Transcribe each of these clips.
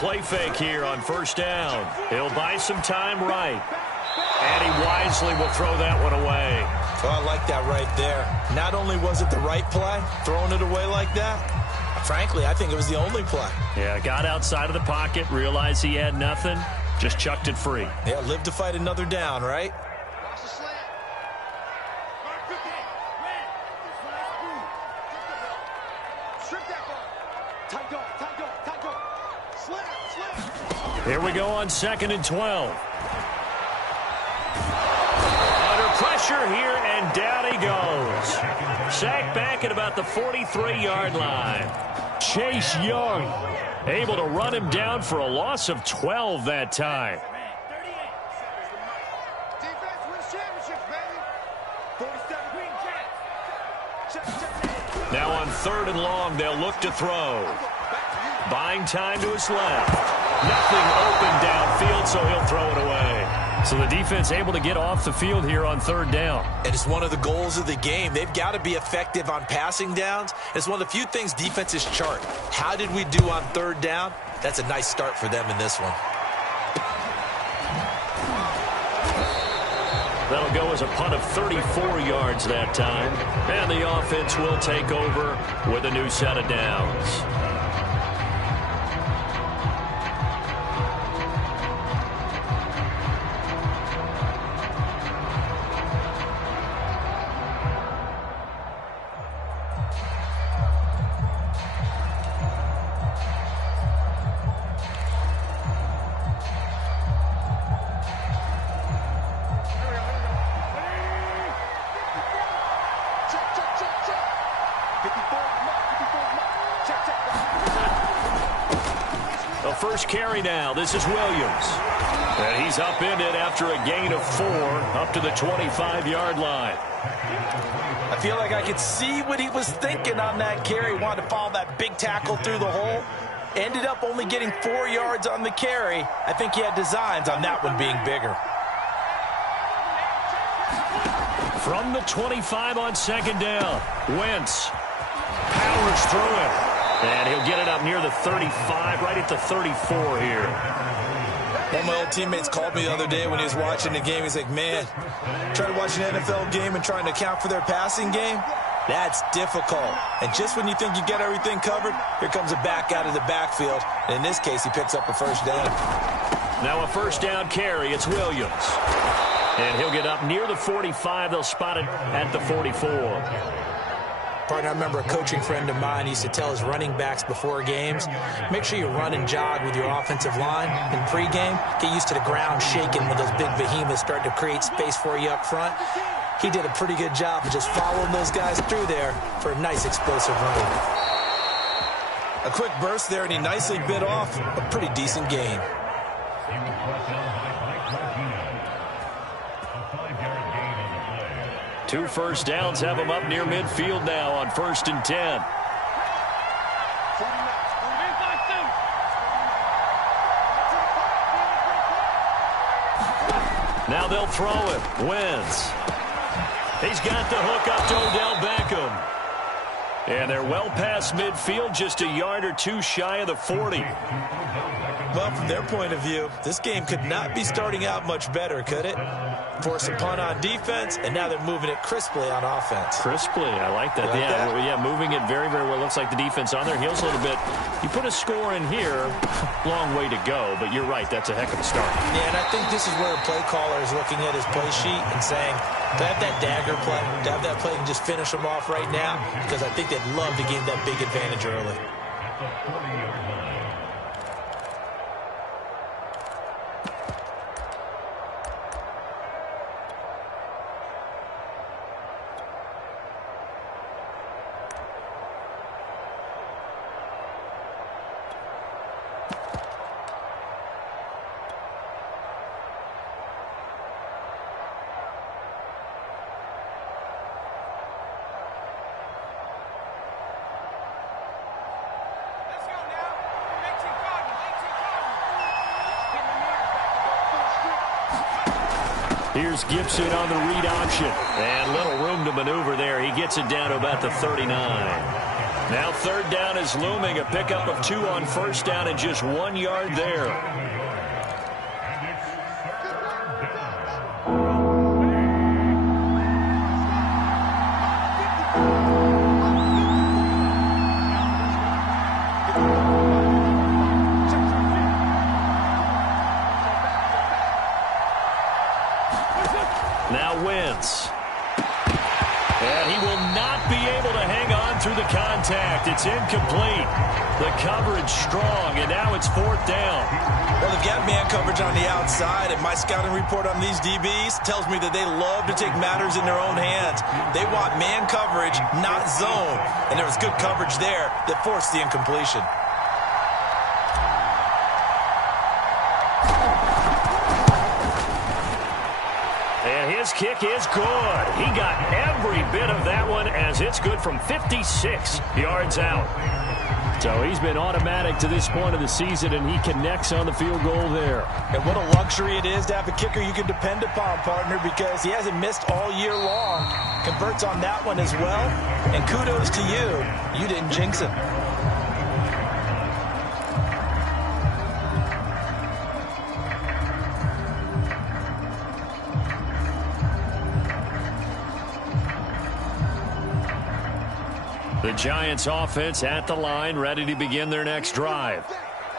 play fake here on first down. He'll buy some time right. And he wisely will throw that one away. Well, I like that right there. Not only was it the right play, throwing it away like that, frankly, I think it was the only play. Yeah, got outside of the pocket, realized he had nothing, just chucked it free. Yeah, live to fight another down, right? Here we go on 2nd and 12. Under pressure here, and down he goes. Sacked back at about the 43-yard line. Chase Young able to run him down for a loss of 12 that time. Now on 3rd and long, they'll look to throw. Buying time to his left. Nothing open downfield, so he'll throw it away. So the defense able to get off the field here on 3rd down. And it's one of the goals of the game. They've got to be effective on passing downs. It's one of the few things defenses chart. How did we do on 3rd down? That's a nice start for them in this one. That'll go as a punt of 34 yards that time. And the offense will take over with a new set of downs. The first carry now. This is Williams. And he's upended after a gain of 4 up to the 25-yard line. I feel like I could see what he was thinking on that carry. Wanted to follow that big tackle through the hole. Ended up only getting 4 yards on the carry. I think he had designs on that one being bigger. From the 25 on 2nd down, Wentz powers through it. And he'll get it up near the 35, right at the 34 here. One of my old teammates called me the other day when he was watching the game. He's like, man, trying to watch an NFL game and trying to account for their passing game, that's difficult. And just when you think you get everything covered, here comes a back out of the backfield. And in this case, he picks up a first down. Now a first down carry. It's Williams. And he'll get up near the 45. They'll spot it at the 44. Partner, I remember a coaching friend of mine used to tell his running backs before games, make sure you run and jog with your offensive line in pregame. Get used to the ground shaking when those big behemoths start to create space for you up front. He did a pretty good job of just following those guys through there for a nice explosive run. A quick burst there, and he nicely bit off a pretty decent gain. Two first downs have him up near midfield now on 1st and 10. Now they'll throw it. Wentz. He's got the hook up to Odell Beckham. And they're well past midfield, just a yard or two shy of the 40. Well, from their point of view, this game could not be starting out much better, could it? Force a punt on defense, and now they're moving it crisply on offense. Crisply, I like that. Yeah, moving it very, very well. Looks like the defense on their heels a little bit. You put a score in here, long way to go, but you're right, that's a heck of a start. Yeah, and I think this is where a play caller is looking at his play sheet and saying, to have that dagger play, to have that play and just finish them off right now, because I think they'd love to gain that big advantage early. Here's Gibson on the read option. And little room to maneuver there. He gets it down to about the 39. Now third down is looming. A pickup of 2 on first down and just 1 yard there. Now Wentz. And he will not be able to hang on through the contact. It's incomplete. The coverage strong, and now it's fourth down. Well, they've got man coverage on the outside, and my scouting report on these DBs tells me that they love to take matters in their own hands. They want man coverage, not zone. And there was good coverage there that forced the incompletion. And his kick is good. He got every bit of that one as it's good from 56 yards out. So he's been automatic to this point of the season, and he connects on the field goal there. And what a luxury it is to have a kicker you can depend upon, partner, because he hasn't missed all year long. Converts on that one as well. And kudos to you. You didn't jinx him. The Giants offense at the line, ready to begin their next drive.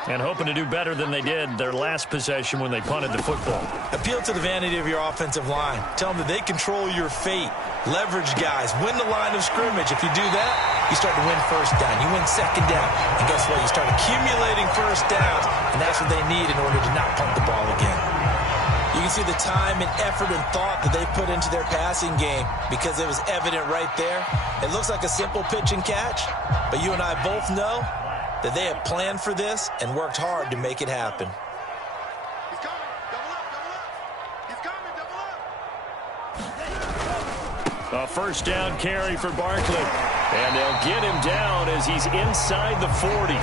And hoping to do better than they did their last possession when they punted the football. Appeal to the vanity of your offensive line. Tell them that they control your fate. Leverage guys. Win the line of scrimmage. If you do that, you start to win first down. You win second down. And guess what? You start accumulating first downs. And that's what they need in order to not punt the ball again. You can see the time and effort and thought that they put into their passing game because it was evident right there. It looks like a simple pitch and catch, but you and I both know that they have planned for this and worked hard to make it happen. He's coming. Double up, double up. He's coming, double up. A first down carry for Barkley. And they'll get him down as he's inside the 40.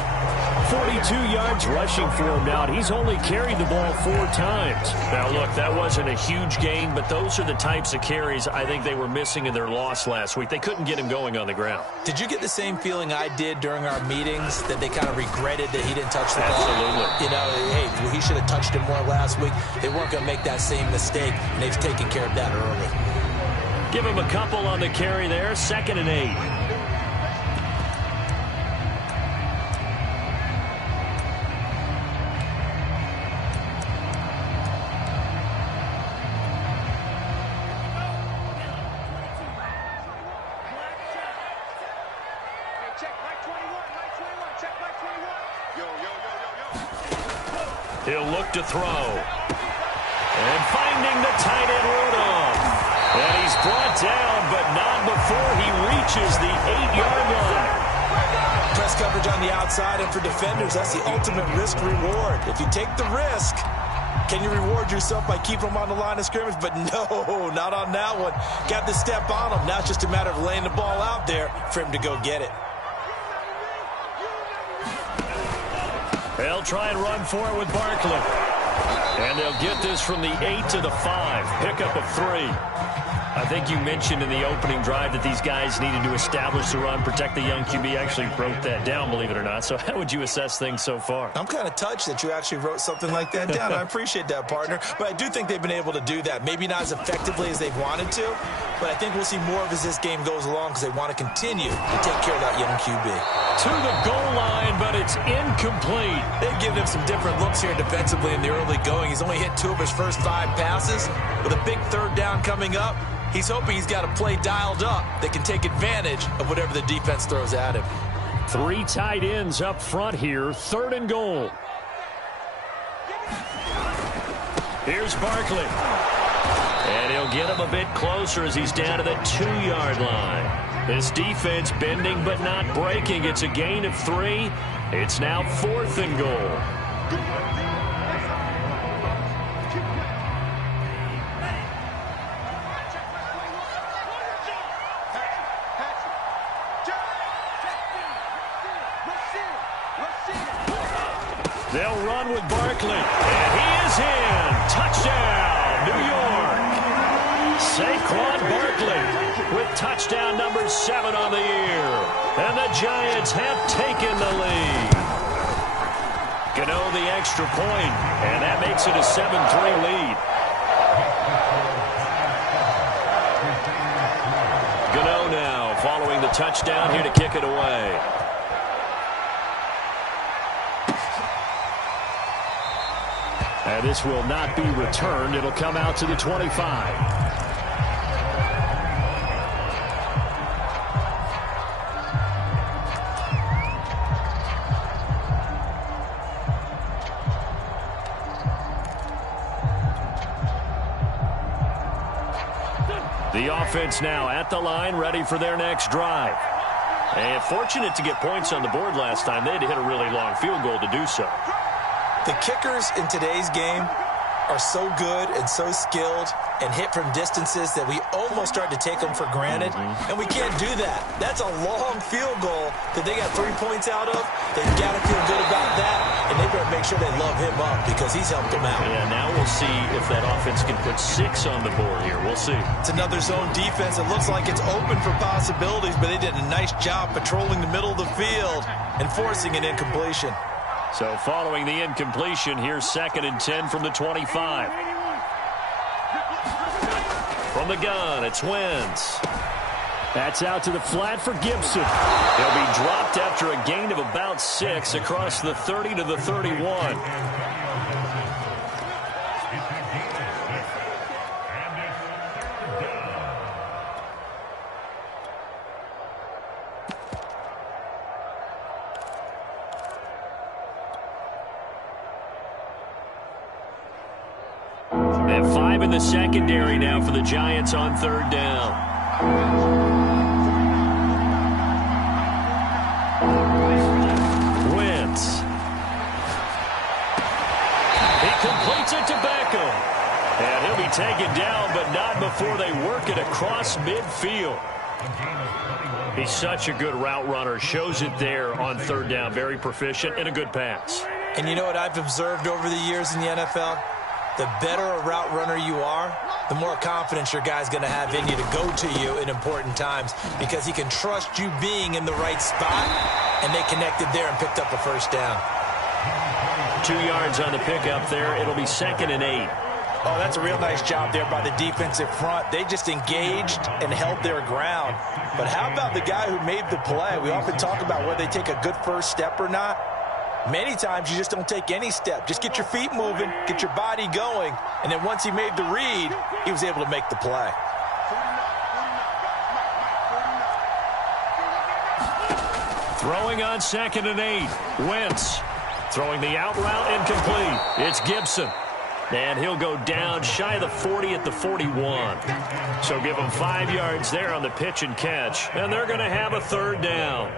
42 yards rushing for him now. He's only carried the ball 4 times. Now, look, that wasn't a huge gain, but those are the types of carries I think they were missing in their loss last week. They couldn't get him going on the ground. Did you get the same feeling I did during our meetings, that they kind of regretted that he didn't touch the ball? Absolutely. You know, hey, he should have touched it more last week. They weren't going to make that same mistake, and they've taken care of that early. Give him a couple on the carry there. 2nd and 8. He'll look to throw. And finding the tight end Rudolph. And he's brought down, but not before he reaches the 8-yard line. Press coverage on the outside, and for defenders, that's the ultimate risk-reward. If you take the risk, can you reward yourself by keeping them on the line of scrimmage? But no, not on that one. Got to step on them. Now it's just a matter of laying the ball out there for him to go get it. They'll try and run for it with Barkley. And they'll get this from the 8 to the 5. Pickup of 3. I think you mentioned in the opening drive that these guys needed to establish the run, protect the young QB. I actually wrote that down, believe it or not. So how would you assess things so far? I'm kind of touched that you actually wrote something like that down. I appreciate that, partner. But I do think they've been able to do that. Maybe not as effectively as they've wanted to, but I think we'll see more of as this game goes along because they want to continue to take care of that young QB. To the goal line, but it's incomplete. They've given him some different looks here defensively in the early going. He's only hit 2 of his first 5 passes. With a big third down coming up, he's hoping he's got a play dialed up that can take advantage of whatever the defense throws at him. 3 tight ends up front here. 3rd and goal. Here's Barkley. And he'll get him a bit closer as he's down to the 2-yard line. This defense bending but not breaking. It's a gain of 3. It's now 4th and goal. They'll run with Barkley. And he is in. Touchdown, New York. Saquon Barkley with touchdown number 7 on the year. And the Giants have taken the lead. Gano the extra point, and that makes it a 7-3 lead. Gano now following the touchdown here to kick it away. And this will not be returned. It'll come out to the 25. The offense now at the line, ready for their next drive. And fortunate to get points on the board last time. They had to hit a really long field goal to do so. The kickers in today's game are so good and so skilled and hit from distances that we almost start to take them for granted. And we can't do that. That's a long field goal that they got 3 points out of. They've got to feel good about that, and they better make sure they love him up because he's helped them out. Yeah, now we'll see if that offense can put 6 on the board here. We'll see. It's another zone defense. It looks like it's open for possibilities, but they did a nice job patrolling the middle of the field and forcing an incompletion. So following the incompletion, here's 2nd and 10 from the 25. From the gun, it's Wentz. That's out to the flat for Gibson. He'll be dropped after a gain of about 6 across the 30 to the 31. They have 5 in the secondary now for the Giants on 3rd down. Wentz. He completes it to Beckham. And he'll be taken down, but not before they work it across midfield. He's such a good route runner. Shows it there on 3rd down. Very proficient and a good pass. And you know what I've observed over the years in the NFL? The better a route runner you are, the more confidence your guy's going to have in you to go to you in important times because he can trust you being in the right spot, and they connected there and picked up a 1st down. 2 yards on the pickup there. It'll be 2nd and 8. Oh, that's a real nice job there by the defensive front. They just engaged and held their ground. But how about the guy who made the play? We often talk about whether they take a good first step or not. Many times you just don't take any step. Just get your feet moving, get your body going, and then once he made the read, he was able to make the play. Throwing on 2nd and 8. Wentz throwing the out route incomplete. It's Gibson. And he'll go down shy of the 40 at the 41. So give him 5 yards there on the pitch and catch. And they're going to have a 3rd down.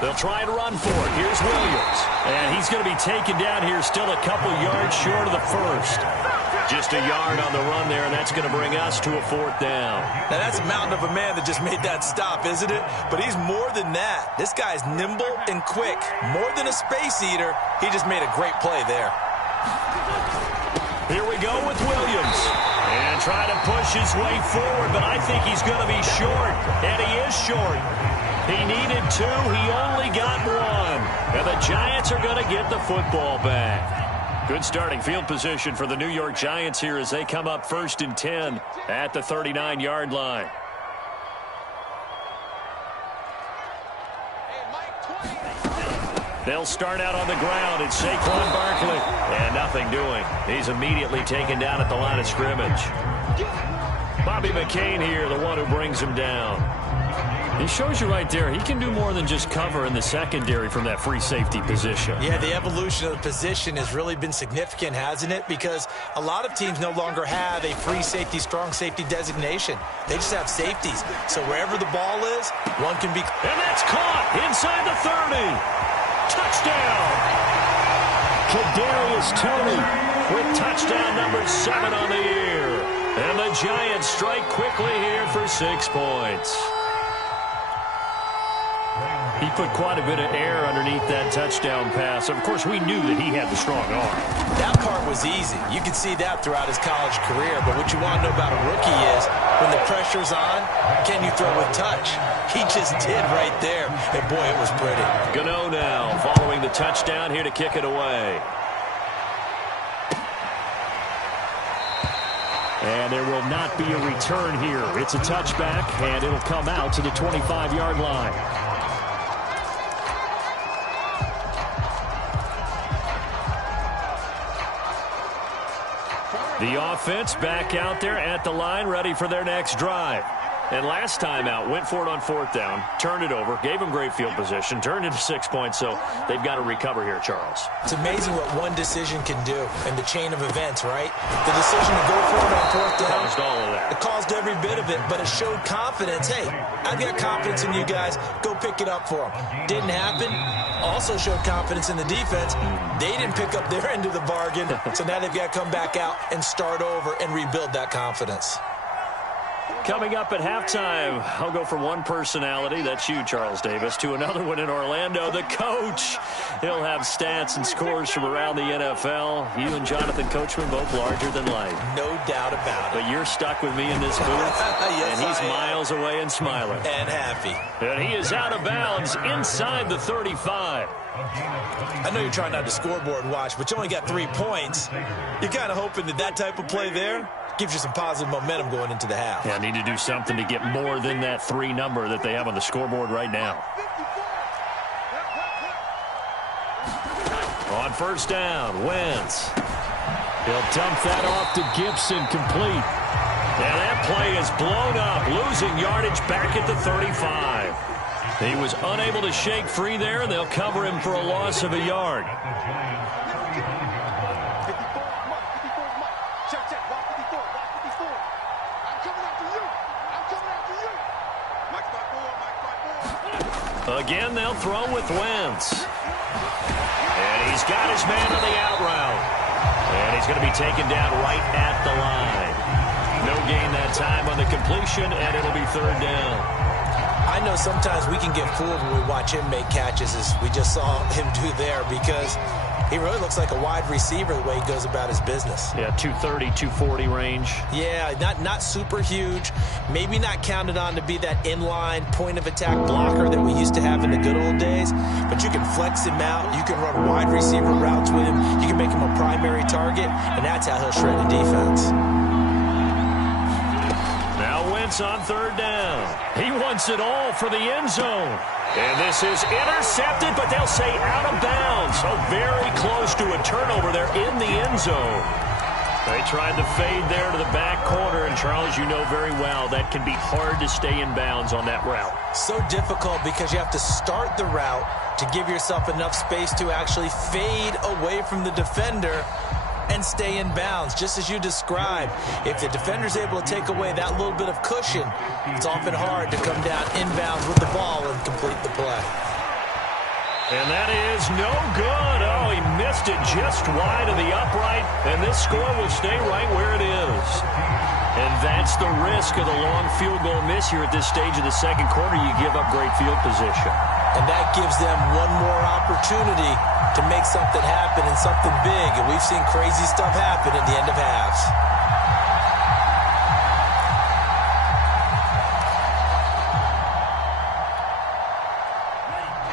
They'll try and run for it. Here's Williams. And he's going to be taken down here still a couple yards short of the 1st. Just a yard on the run there, and that's going to bring us to a 4th down. Now, that's a mountain of a man that just made that stop, isn't it? But he's more than that. This guy's nimble and quick. More than a space eater, he just made a great play there. Here we go with Williams. And try to push his way forward, but I think he's going to be short. And he is short. He needed 2. He only got 1. And the Giants are going to get the football back. Good starting field position for the New York Giants here as they come up 1st and 10 at the 39-yard line. They'll start out on the ground. It's Saquon Barkley. And nothing doing. He's immediately taken down at the line of scrimmage. Bobby McCain here, the one who brings him down. He shows you right there, he can do more than just cover in the secondary from that free safety position. Yeah, the evolution of the position has really been significant, hasn't it? Because a lot of teams no longer have a free safety, strong safety designation. They just have safeties. So wherever the ball is, one can be... And that's caught inside the 30. Touchdown! Kadarius Toney with touchdown number 7 on the year. And the Giants strike quickly here for 6 points. He put quite a bit of air underneath that touchdown pass. Of course, we knew that he had the strong arm. That part was easy. You could see that throughout his college career. But what you want to know about a rookie is when the pressure's on, can you throw with touch? He just did right there. And, boy, it was pretty. Gano now following the touchdown here to kick it away. And there will not be a return here. It's a touchback, and it'll come out to the 25-yard line. The offense back out there at the line, ready for their next drive. And last time out, went for it on 4th down, turned it over, gave them great field position, turned into 6 points, so they've got to recover here, Charles. It's amazing what one decision can do in the chain of events, right? The decision to go for it on 4th down. Caused all of that. It caused every bit of it, but it showed confidence. Hey, I've got confidence in you guys. Go pick it up for them. Didn't happen. Also showed confidence in the defense. They didn't pick up their end of the bargain, so now they've got to come back out and start over and rebuild that confidence. Coming up at halftime, I'll go from one personality, that's you, Charles Davis, to another one in Orlando, the coach. He'll have stats and scores from around the NFL. You and Jonathan Coachman both larger than life. No doubt about it. But you're stuck with me in this booth, yes, and he's miles away and smiling. And happy. And he is out of bounds inside the 35. I know you're trying not to scoreboard watch, but you only got 3 points. You're kind of hoping that type of play there gives you some positive momentum going into the half. Yeah, need to do something to get more than that 3 number that they have on the scoreboard right now. On 1st down, Wentz. He'll dump that off to Gibson, complete. And that play is blown up, losing yardage back at the 35. He was unable to shake free there, and they'll cover him for a loss of a yard. Again, they'll throw with Wentz. And he's got his man on the out route. And he's going to be taken down right at the line. No gain that time on the completion, and it'll be 3rd down. I know sometimes we can get fooled when we watch him make catches, as we just saw him do there, because he really looks like a wide receiver the way he goes about his business. Yeah, 230, 240 range. Yeah, not super huge. Maybe not counted on to be that inline point-of-attack blocker that we used to have in the good old days, but you can flex him out. You can run wide receiver routes with him. You can make him a primary target, and that's how he'll shred the defense. Now Wentz on 3rd down. He wants it all for the end zone. And this is intercepted, but they'll say out of bounds. So very close to a turnover there in the end zone. They tried to fade there to the back corner, and Charles, you know very well that can be hard to stay in bounds on that route. So difficult because you have to start the route to give yourself enough space to actually fade away from the defender and stay in bounds, just as you described. If the defender's able to take away that little bit of cushion, it's often hard to come down inbounds with the ball and complete the play. And that is no good. Oh, he missed it just wide of the upright, and this score will stay right where it is. And that's the risk of the long field goal miss here at this stage of the 2nd quarter. You give up great field position. And that gives them one more opportunity to make something happen and something big. And we've seen crazy stuff happen at the end of halves.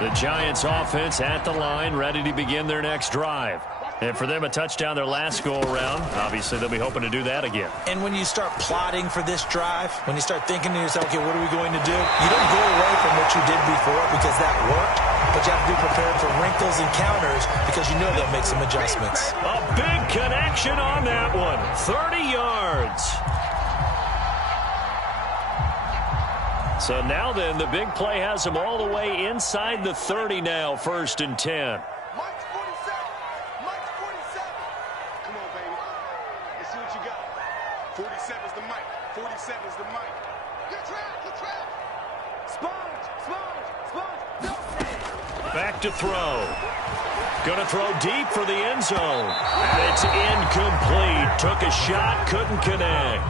The Giants offense at the line, ready to begin their next drive. And for them, a touchdown their last go-around. Obviously, they'll be hoping to do that again. And when you start plotting for this drive, when you start thinking to yourself, okay, what are we going to do? You don't go away from what you did before because that worked, but you have to be prepared for wrinkles and counters because you know they'll make some adjustments. A big connection on that one. 30 yards. So now then, the big play has them all the way inside the 30 now, 1st and 10. Mike's 47. Mike's 47. Come on, baby. Let's see what you got. 47's the Mike. 47's the Mike. Good trap. Good trap. Sponge. Sponge. Sponge. No. Back to throw. Going to throw deep for the end zone. And it's incomplete. Took a shot, couldn't connect.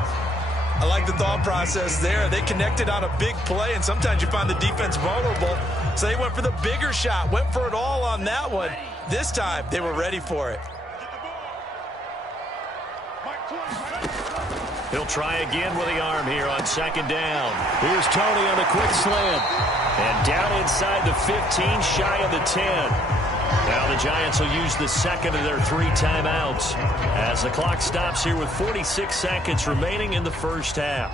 I like the thought process there. They connected on a big play, and sometimes you find the defense vulnerable. So they went for the bigger shot, went for it all on that one. This time, they were ready for it. He'll try again with the arm here on 2nd down. Here's Tony on the quick slant. And down inside the 15, shy of the 10. Now the Giants will use the second of their 3 timeouts as the clock stops here with 46 seconds remaining in the first half.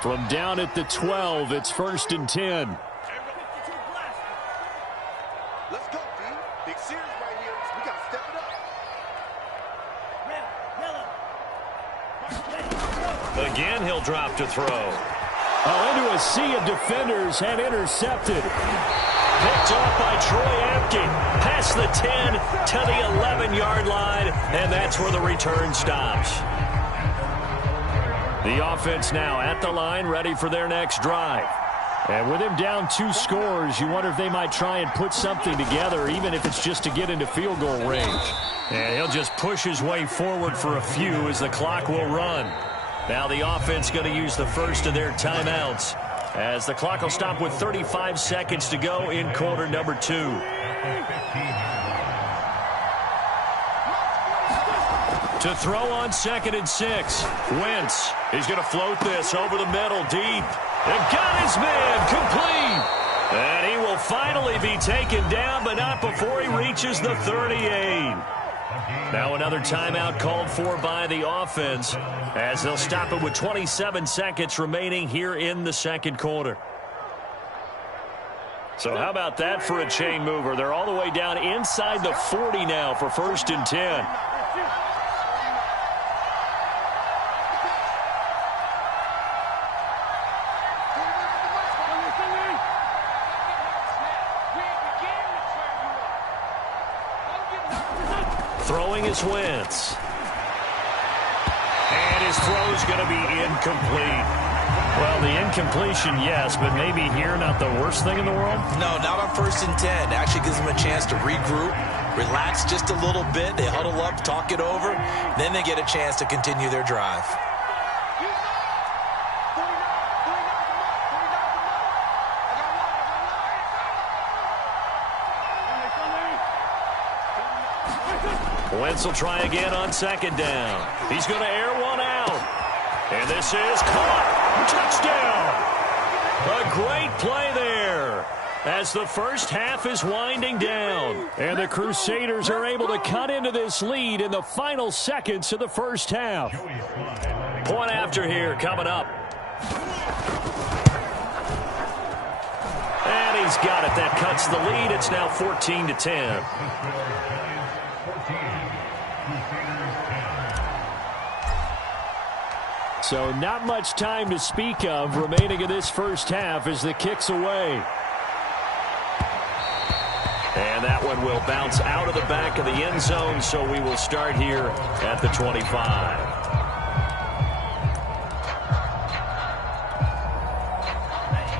From down at the 12, it's 1st and 10. Let's go, D. Big series right here. We got to step it up. Again, he'll drop to throw. Oh, into a sea of defenders and intercepted. Picked off by Troy Apke. Past the 10 to the 11-yard line, and that's where the return stops. The offense now at the line, ready for their next drive. And with him down 2 scores, you wonder if they might try and put something together, even if it's just to get into field goal range. And he'll just push his way forward for a few as the clock will run. Now the offense going to use the first of their timeouts as the clock will stop with 35 seconds to go in quarter number 2. To throw on 2nd and 6. Wentz. He's going to float this over the middle deep. And got his man complete. And he will finally be taken down, but not before he reaches the 38. Now another timeout called for by the offense as they'll stop it with 27 seconds remaining here in the second quarter. So how about that for a chain mover? They're all the way down inside the 40 now for 1st and 10. Throwing is Wentz. And his throw's going to be incomplete. Well, the incompletion, yes, but maybe here not the worst thing in the world? No, not on 1st and 10. Actually gives them a chance to regroup, relax just a little bit. They huddle up, talk it over. Then they get a chance to continue their drive. Wentz will try again on 2nd down. He's going to air one out. And this is caught. Touchdown. A great play there as the first half is winding down. And the Crusaders are able to cut into this lead in the final seconds of the first half. Point after here coming up. And he's got it. That cuts the lead. It's now 14-10. So not much time to speak of remaining in this first half as the kick's away. And that one will bounce out of the back of the end zone, so we will start here at the 25.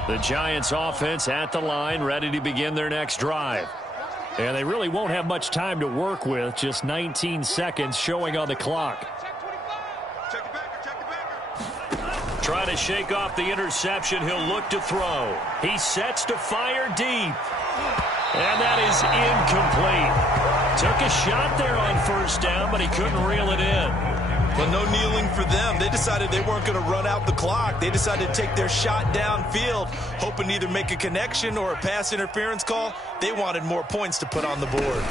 The Giants offense at the line, ready to begin their next drive. And they really won't have much time to work with, just 19 seconds showing on the clock. Trying to shake off the interception. He'll look to throw. He sets to fire deep. And that is incomplete. Took a shot there on 1st down, but he couldn't reel it in. But no kneeling for them. They decided they weren't going to run out the clock. They decided to take their shot downfield, hoping to either make a connection or a pass interference call. They wanted more points to put on the board.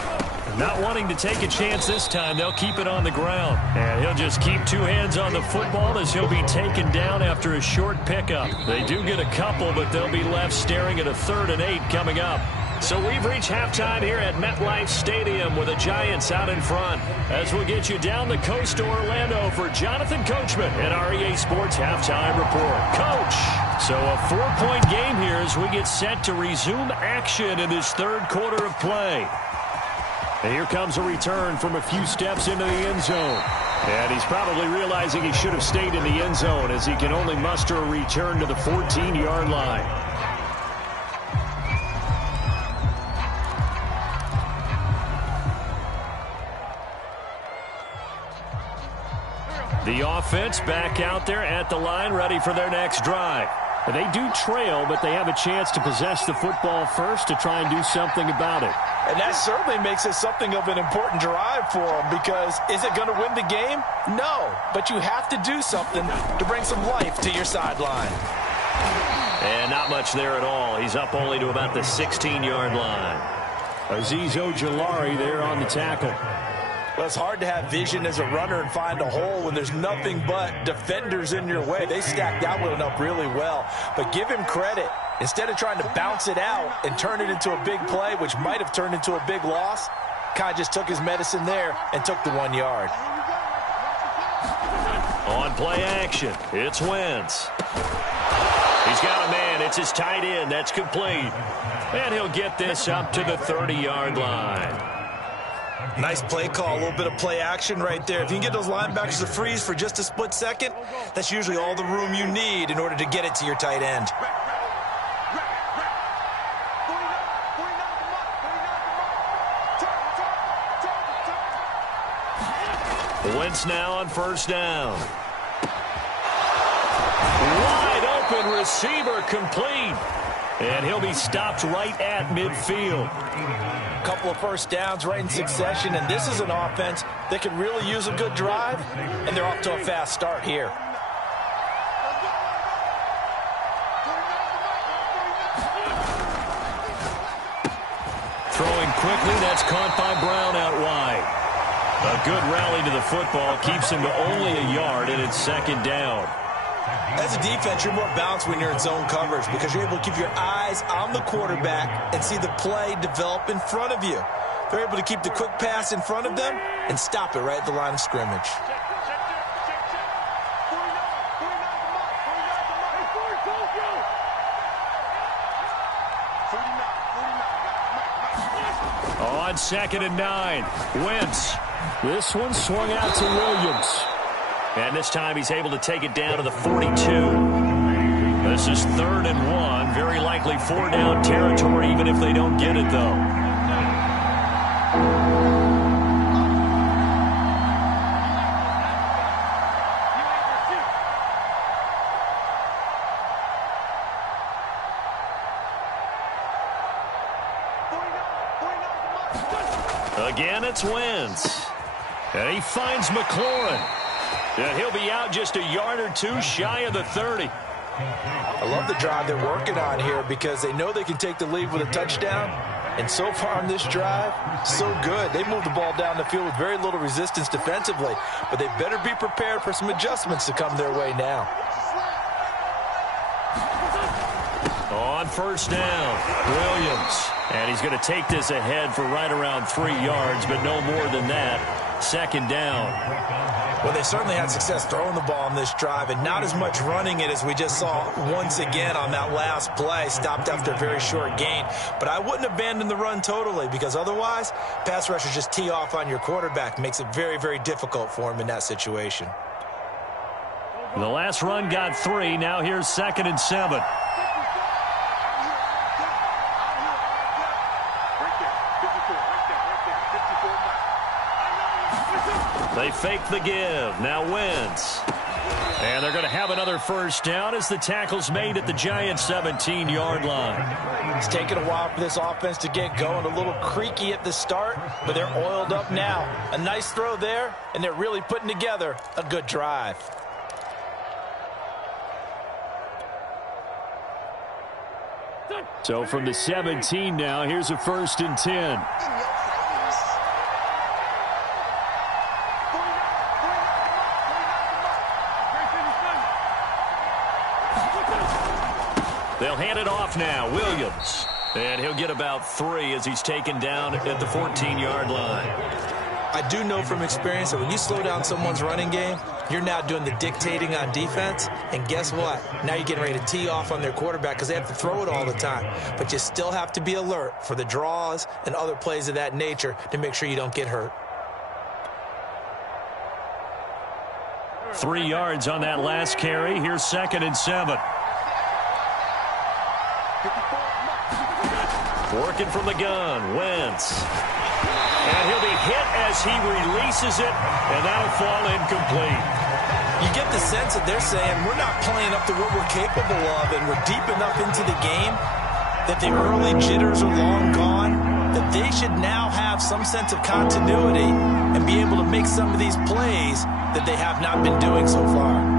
Not wanting to take a chance this time, they'll keep it on the ground. And he'll just keep 2 hands on the football as he'll be taken down after a short pickup. They do get a couple, but they'll be left staring at a 3rd and 8 coming up. So we've reached halftime here at MetLife Stadium with the Giants out in front. As we'll get you down the coast to Orlando for Jonathan Coachman and our EA Sports Halftime Report. Coach. So a 4-point game here as we get set to resume action in this third quarter of play. And here comes a return from a few steps into the end zone. And he's probably realizing he should have stayed in the end zone as he can only muster a return to the 14-yard line. The offense back out there at the line, ready for their next drive. They do trail, but they have a chance to possess the football first to try and do something about it. And that certainly makes it something of an important drive for them, because is it going to win the game? No, but you have to do something to bring some life to your sideline. And not much there at all. He's up only to about the 16-yard line. Azeez Ojulari there on the tackle. Well, it's hard to have vision as a runner and find a hole when there's nothing but defenders in your way. They stacked that one up really well. But give him credit. Instead of trying to bounce it out and turn it into a big play, which might have turned into a big loss, kind of just took his medicine there and took the 1 yard. On play action, it's Wentz. He's got a man. It's his tight end. That's complete. And he'll get this up to the 30-yard line. Nice play call, a little bit of play action right there. If you can get those linebackers to freeze for just a split second, that's usually all the room you need in order to get it to your tight end. Wentz now on first down. Wide open receiver complete. And he'll be stopped right at midfield. A couple of first downs right in succession, and this is an offense that can really use a good drive, and they're off to a fast start here. Throwing quickly, that's caught by Brown out wide. A good rally to the football keeps him to only a yard, and it's second down. As a defense, you're more balanced when you're in zone coverage because you're able to keep your eyes on the quarterback and see the play develop in front of you. They're able to keep the quick pass in front of them and stop it right at the line of scrimmage. On 2nd and 9, Wentz. This one swung out to Williams. And this time he's able to take it down to the 42. This is 3rd and 1. Very likely 4-down territory, even if they don't get it, though. Again, it's Wentz. And he finds McLaurin. And he'll be out just a yard or two shy of the 30. I love the drive they're working on here because they know they can take the lead with a touchdown. And so far on this drive, so good. They moved the ball down the field with very little resistance defensively. But they better be prepared for some adjustments to come their way now. On first down, Williams. And he's going to take this ahead for right around 3 yards, but no more than that. 2nd down. Well, they certainly had success throwing the ball on this drive and not as much running it as we just saw once again on that last play. Stopped after a very short gain. But I wouldn't abandon the run totally because otherwise, pass rushers just tee off on your quarterback. Makes it very, very difficult for him in that situation. The last run got 3. Now here's 2nd and 7. They fake the give. Now Wentz. And they're going to have another first down as the tackle's made at the Giants' 17-yard line. It's taken a while for this offense to get going. A little creaky at the start, but they're oiled up now. A nice throw there, and they're really putting together a good drive. So from the 17 now, here's a 1st and 10. They'll hand it off now. Williams. And he'll get about 3 as he's taken down at the 14-yard line. I do know from experience that when you slow down someone's running game, you're now doing the dictating on defense. And guess what? Now you're getting ready to tee off on their quarterback because they have to throw it all the time. But you still have to be alert for the draws and other plays of that nature to make sure you don't get hurt. 3 yards on that last carry. Here's 2nd and 7. Working from the gun, Wentz. And he'll be hit as he releases it, and that'll fall incomplete. You get the sense that they're saying we're not playing up to what we're capable of, and we're deep enough into the game that the early jitters are long gone, that they should now have some sense of continuity and be able to make some of these plays that they have not been doing so far.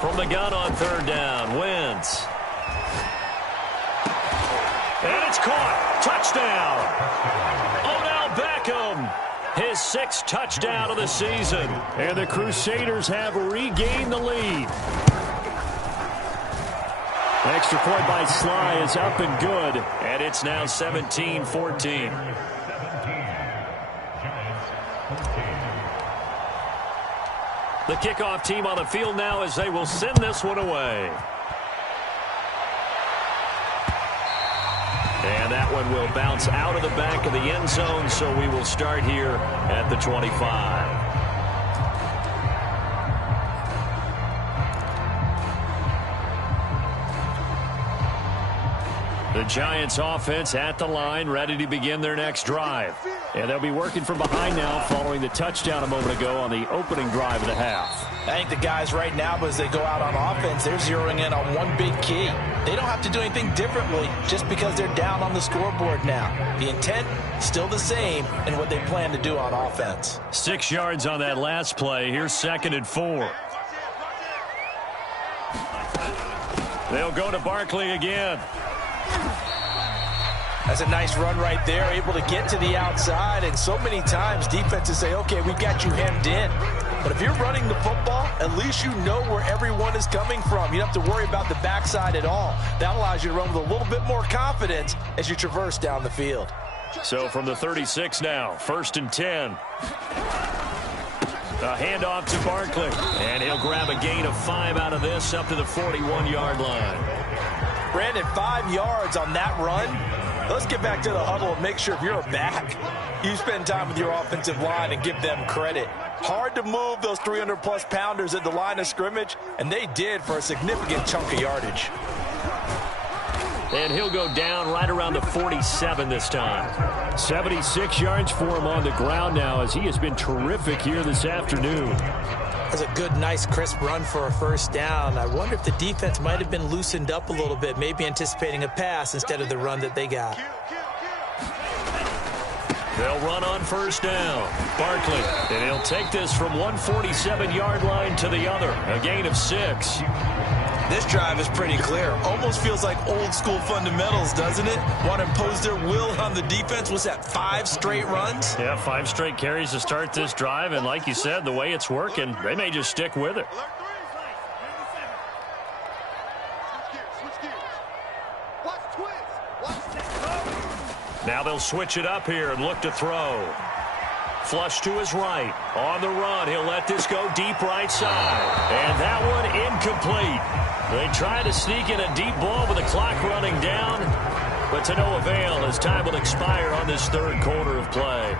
From the gun on 3rd down, Wentz. And it's caught. Touchdown. Odell Beckham. His 6th touchdown of the season. And the Crusaders have regained the lead. Extra point by Sly is up and good. And it's now 17-14. The kickoff team on the field now as they will send this one away. And that one will bounce out of the back of the end zone, so we will start here at the 25. The Giants offense at the line, ready to begin their next drive. And they'll be working from behind now following the touchdown a moment ago on the opening drive of the half. I think the guys right now, as they go out on offense, they're zeroing in on one big key. They don't have to do anything differently just because they're down on the scoreboard now. The intent still the same in what they plan to do on offense. 6 yards on that last play. Here's 2nd and 4. They'll go to Barkley again. That's a nice run right there, able to get to the outside, and so many times defenses say, okay, we've got you hemmed in. But if you're running the football, at least you know where everyone is coming from. You don't have to worry about the backside at all. That allows you to run with a little bit more confidence as you traverse down the field. So from the 36 now, 1st and 10. A handoff to Barkley, and he'll grab a gain of 5 out of this up to the 41-yard line. Brandon, 5 yards on that run. Let's get back to the huddle and make sure if you're a back, you spend time with your offensive line and give them credit. Hard to move those 300-plus pounders at the line of scrimmage, and they did for a significant chunk of yardage. And he'll go down right around the 47 this time. 76 yards for him on the ground now as he has been terrific here this afternoon. That's a good, nice, crisp run for a 1st down. I wonder if the defense might have been loosened up a little bit, maybe anticipating a pass instead of the run that they got. They'll run on 1st down. Barkley, and he'll take this from 147-yard line to the other. A gain of 6. This drive is pretty clear. Almost feels like old school fundamentals, doesn't it? Want to impose their will on the defense. Was that 5 straight runs? Yeah, 5 straight carries to start this drive. And like you said, the way it's working, they may just stick with it. Now they'll switch it up here and look to throw. Flush to his right. On the run, he'll let this go deep right side. And that one incomplete. They try to sneak in a deep ball with the clock running down, but to no avail as time will expire on this 3rd quarter of play.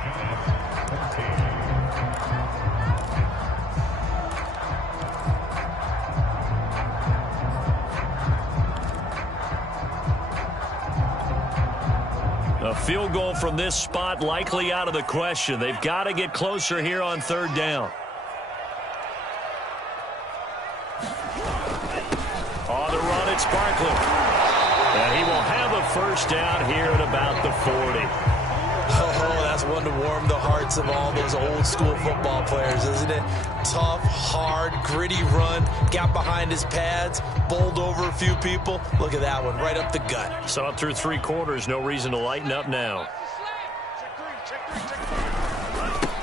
A field goal from this spot likely out of the question. They've got to get closer here on 3rd down. On the run, it's Barkley. And he will have a 1st down here at about the 40. Oh, that's one to warm the hearts of all those old school football players, isn't it? Tough, hard, gritty run. Got behind his pads, bowled over a few people. Look at that one, right up the gut. Saw it through 3 quarters. No reason to lighten up now.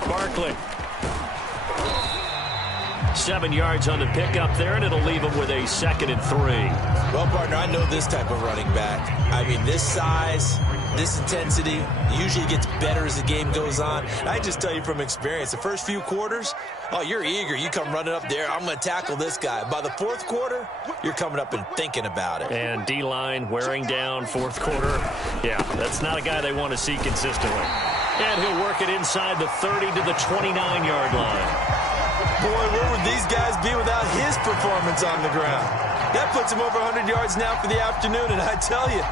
Barkley. 7 yards on the pickup there, and it'll leave him with a 2nd and 3. Well, partner, I know this type of running back. I mean, this size, this intensity usually gets better as the game goes on. And I just tell you from experience, the first few quarters, oh, you're eager. You come running up there, I'm going to tackle this guy. By the 4th quarter, you're coming up and thinking about it. And D-line wearing down 4th quarter. Yeah, that's not a guy they want to see consistently. And he'll work it inside the 30 to the 29-yard line. Boy, where would these guys be without his performance on the ground? That puts him over 100 yards now for the afternoon, and I tell you,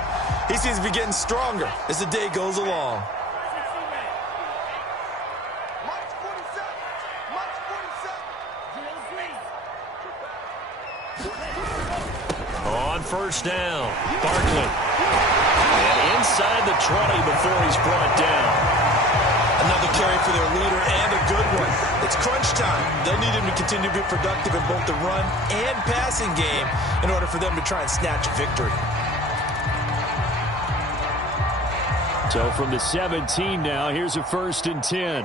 he seems to be getting stronger as the day goes along. On first down, Barkley. And inside the 20 before he's brought down. Another carry for their leader, and a good one. It's crunch time. They'll need him to continue to be productive in both the run and passing game in order for them to try and snatch a victory. So from the 17 now, here's a 1st and 10.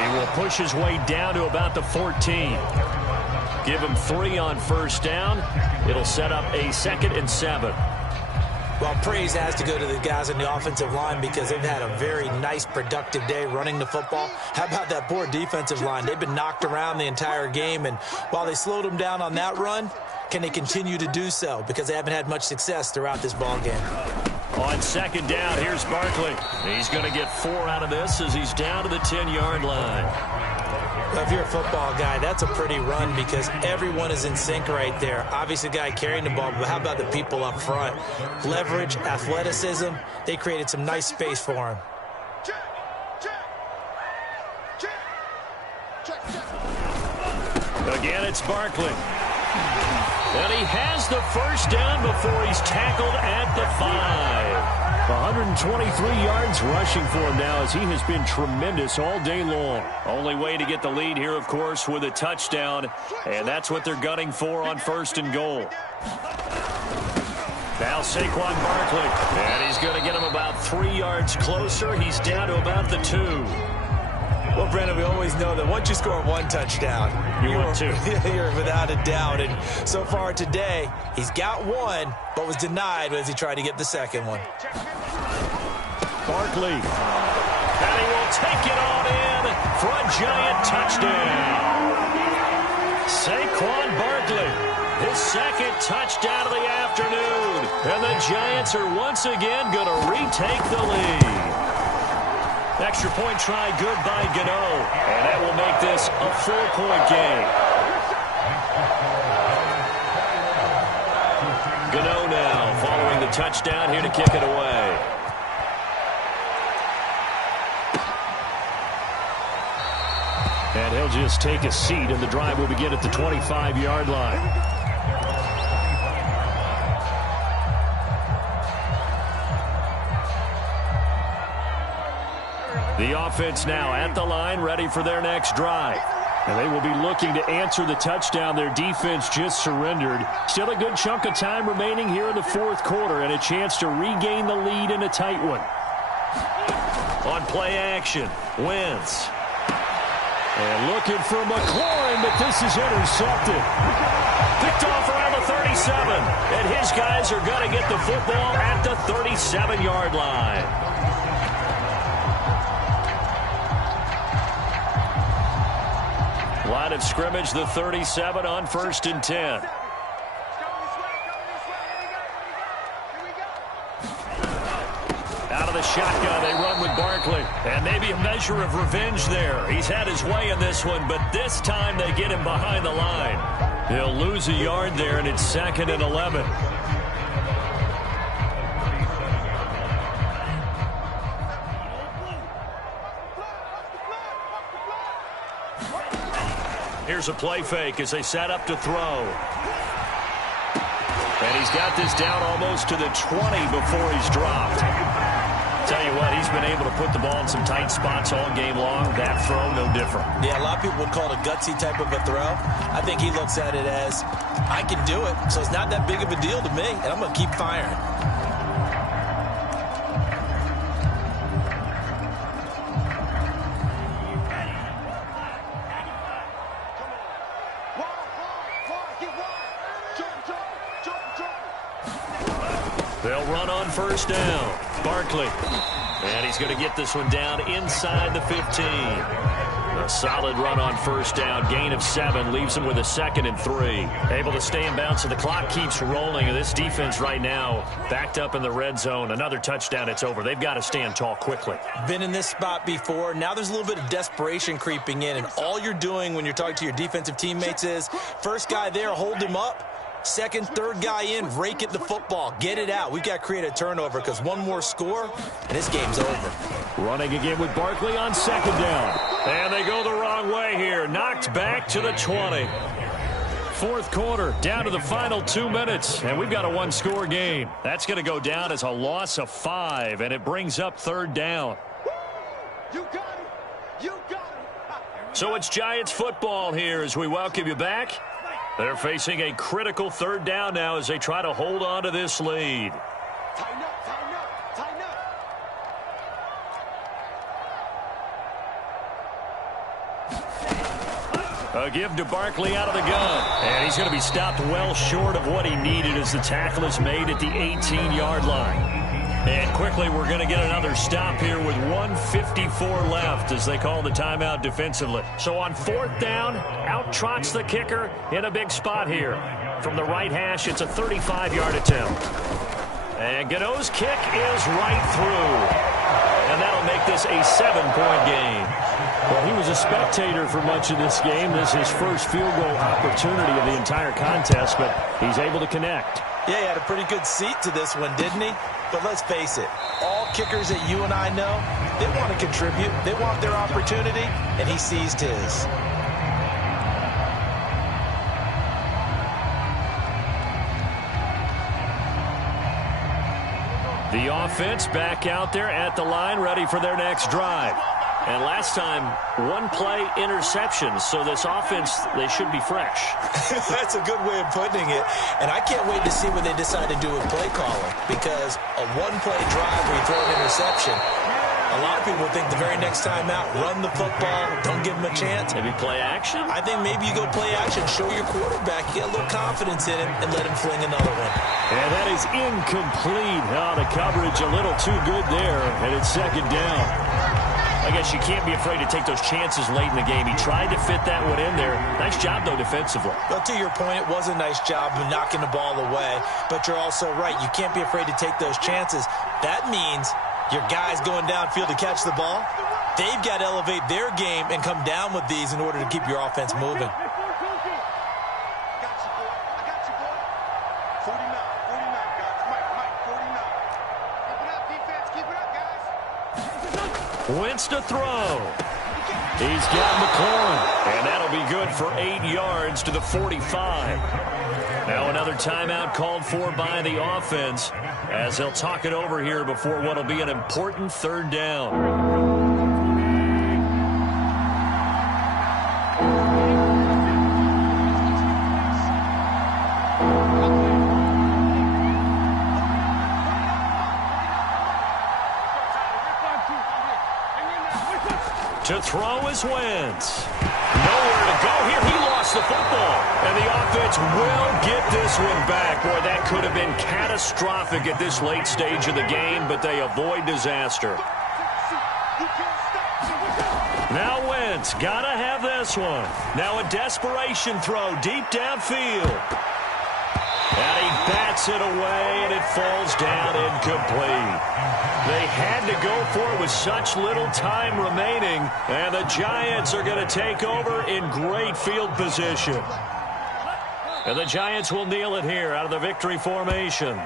He will push his way down to about the 14. Give him 3 on first down. It'll set up a 2nd and 7. Well, praise has to go to the guys on the offensive line because they've had a very nice, productive day running the football. How about that poor defensive line? They've been knocked around the entire game, and while they slowed them down on that run, can they continue to do so? Because they haven't had much success throughout this ball game. On 2nd down, here's Barkley. He's going to get 4 out of this as he's down to the 10-yard line. Well, if you're a football guy, that's a pretty run because everyone is in sync right there. Obviously, the guy carrying the ball, but how about the people up front? Leverage, athleticism, they created some nice space for him. Again, it's Barkley. And he has the first down before he's tackled at the 5. 123 yards rushing for him now as he has been tremendous all day long. Only way to get the lead here, of course, with a touchdown. And that's what they're gunning for on 1st and goal. Now Saquon Barkley. And he's going to get him about 3 yards closer. He's down to about the 2. Well, Brandon, we always know that once you score 1 touchdown, want 2. You're without a doubt. And so far today, he's got 1, but was denied as he tried to get the 2nd one. Barkley. And he will take it on in for a giant touchdown. Saquon Barkley, his 2nd touchdown of the afternoon. And the Giants are once again going to retake the lead. Extra point try good by Gano. And that will make this a 4-point game. Gano now following the touchdown here to kick it away. And he'll just take a seat, and the drive will begin at the 25-yard line. The offense now at the line, ready for their next drive. And they will be looking to answer the touchdown their defense just surrendered. Still a good chunk of time remaining here in the 4th quarter and a chance to regain the lead in a tight one. On play action, Wentz. And looking for McLaurin, but this is intercepted. Picked off around the 37. And his guys are going to get the football at the 37-yard line. Line of scrimmage, the 37 on 1st and 10. Out of the shotgun, they run with Barkley. And maybe a measure of revenge there. He's had his way in this one, but this time they get him behind the line. He'll lose a yard there, and it's 2nd and 11. Here's a play fake as they set up to throw. And he's got this down almost to the 20 before he's dropped. Tell you what, he's been able to put the ball in some tight spots all game long. That throw, no different. Yeah, a lot of people would call it a gutsy type of a throw. I think he looks at it as, I can do it, so it's not that big of a deal to me, and I'm going to keep firing. on first down. Barkley. And he's going to get this one down inside the 15. A solid run on first down. Gain of 7 leaves him with a 2nd and 3. Able to stay in bounds, so the clock keeps rolling. And this defense right now backed up in the red zone. Another touchdown, it's over. They've got to stand tall quickly. Been in this spot before. Now there's a little bit of desperation creeping in. And all you're doing when you're talking to your defensive teammates is, first guy there, hold him up. Second, third guy in, rake at the football. Get it out. We've got to create a turnover because one more score, and this game's over. Running again with Barkley on 2nd down. And they go the wrong way here. Knocked back to the 20. Fourth quarter, down to the final 2 minutes, and we've got a one-score game. That's going to go down as a loss of 5, and it brings up 3rd down. You got it. You got it. So it's Giants football here as we welcome you back. They're facing a critical 3rd down now as they try to hold on to this lead. Tighten up, tighten up, tighten up. A give to Barkley out of the gun. And he's going to be stopped well short of what he needed as the tackle is made at the 18-yard line. And quickly, we're going to get another stop here with 1:54 left as they call the timeout defensively. So on 4th down, out trots the kicker in a big spot here. From the right hash, it's a 35-yard attempt. And Gano's kick is right through. And that'll make this a 7-point game. Well, he was a spectator for much of this game. This is his first field goal opportunity of the entire contest, but he's able to connect. Yeah, he had a pretty good seat to this one, didn't he? But let's face it, all kickers that you and I know, they want to contribute. They want their opportunity, and he seized his. The offense back out there at the line, ready for their next drive. And last time, one-play interception. So this offense, they should be fresh. That's a good way of putting it. And I can't wait to see what they decide to do with play calling. Because a one-play drive where you throw an interception, a lot of people think the very next time out, run the football, don't give them a chance. Maybe play action? I think maybe you go play action, show your quarterback, get a little confidence in him, and let him fling another one. And that is incomplete. Oh, the coverage a little too good there, and it's 2nd down. I guess you can't be afraid to take those chances late in the game. He tried to fit that one in there. Nice job, though, defensively. Well, to your point, it was a nice job of knocking the ball away. But you're also right. You can't be afraid to take those chances. That means your guys going downfield to catch the ball, they've got to elevate their game and come down with these in order to keep your offense moving. Wentz to throw. He's got McLaurin, and that'll be good for 8 yards to the 45. Now another timeout called for by the offense as they'll talk it over here before what will be an important 3rd down. To throw is Wentz. Nowhere to go here. He lost the football. And the offense will get this one back. Boy, that could have been catastrophic at this late stage of the game, but they avoid disaster. Now Wentz, gotta have this one. Now a desperation throw deep downfield. And he bats it away, and it falls down incomplete. They had to go for it with such little time remaining, and the Giants are going to take over in great field position. And the Giants will kneel it here out of the victory formation.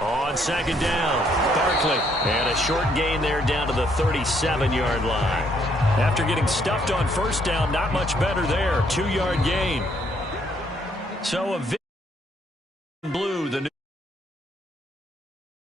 On 2nd down, Barkley. And a short gain there down to the 37-yard line. After getting stuffed on 1st down, not much better there. 2-yard gain. So a blue, the new